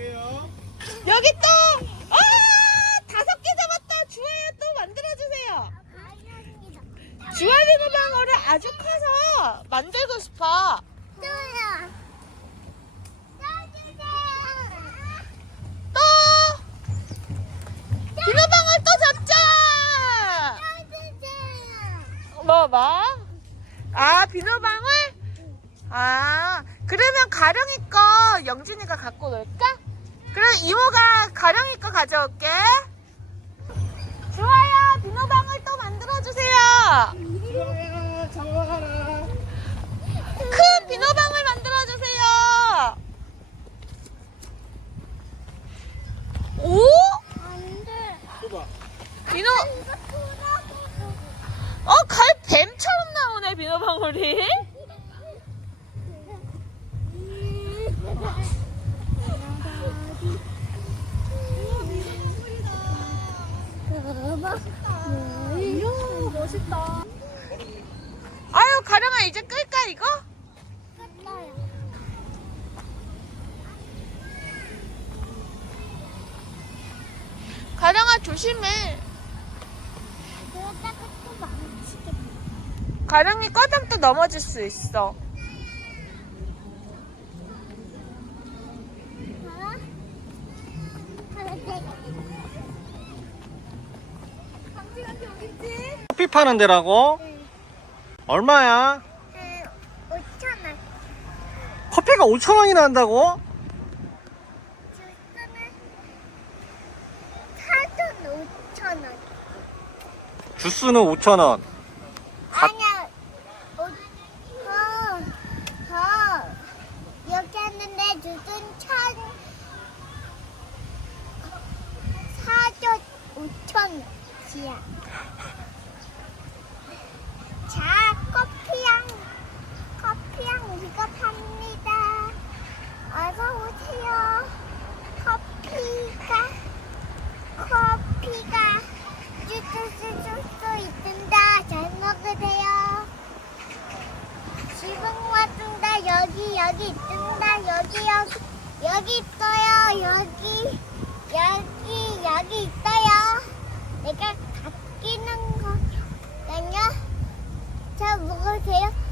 여기 또! 아! 다섯 개 잡았다! 주아야 또 만들어주세요! 주아리 무방어를 아주 커서 만들고 싶어! 또! 비누방울 또 잡자! 뭐, 뭐? 아, 비누방울? 아, 그러면 가령이 거 영진이가 갖고 놀까? 그럼 이모가 가령이 거 가져올게. 좋아요. 비누방울 또 만들어 주세요. 좋아요, 좋아라. 큰 비누방울 만들어 주세요. 오? 안 돼. 줘봐. 비누 이거 돌아보고. 어, 갈 뱀처럼 나오네, 비누방울이. 이야, 멋있다. 아유, 가령아, 이제 끌까, 이거? 가령아, 조심해. 가령이 또 넘어질 수 있어. 어? 강진한테 어딨지? 커피 파는 데라고? 얼마야? 5천 원. 커피가 5천 원이나 한다고? 주스는 사돈 5천 원. 주스는 5천 원. 아니야. 어, 어, 어. 이렇게 했는데 주스는 천, 사돈 5천 원이야. 자, 커피랑, 커피랑 이거 팝니다. 어서 오세요. 커피가, 커피가 쭈쭈쭈쭈 있습니다. 잘 먹으세요. 지금 왔습니다. 여기, 있습니다. 여기, 여기, 여기 있어요. 여기, 여기, 여기 있어요. 내가 갖기는 거는요. 자, 먹으세요.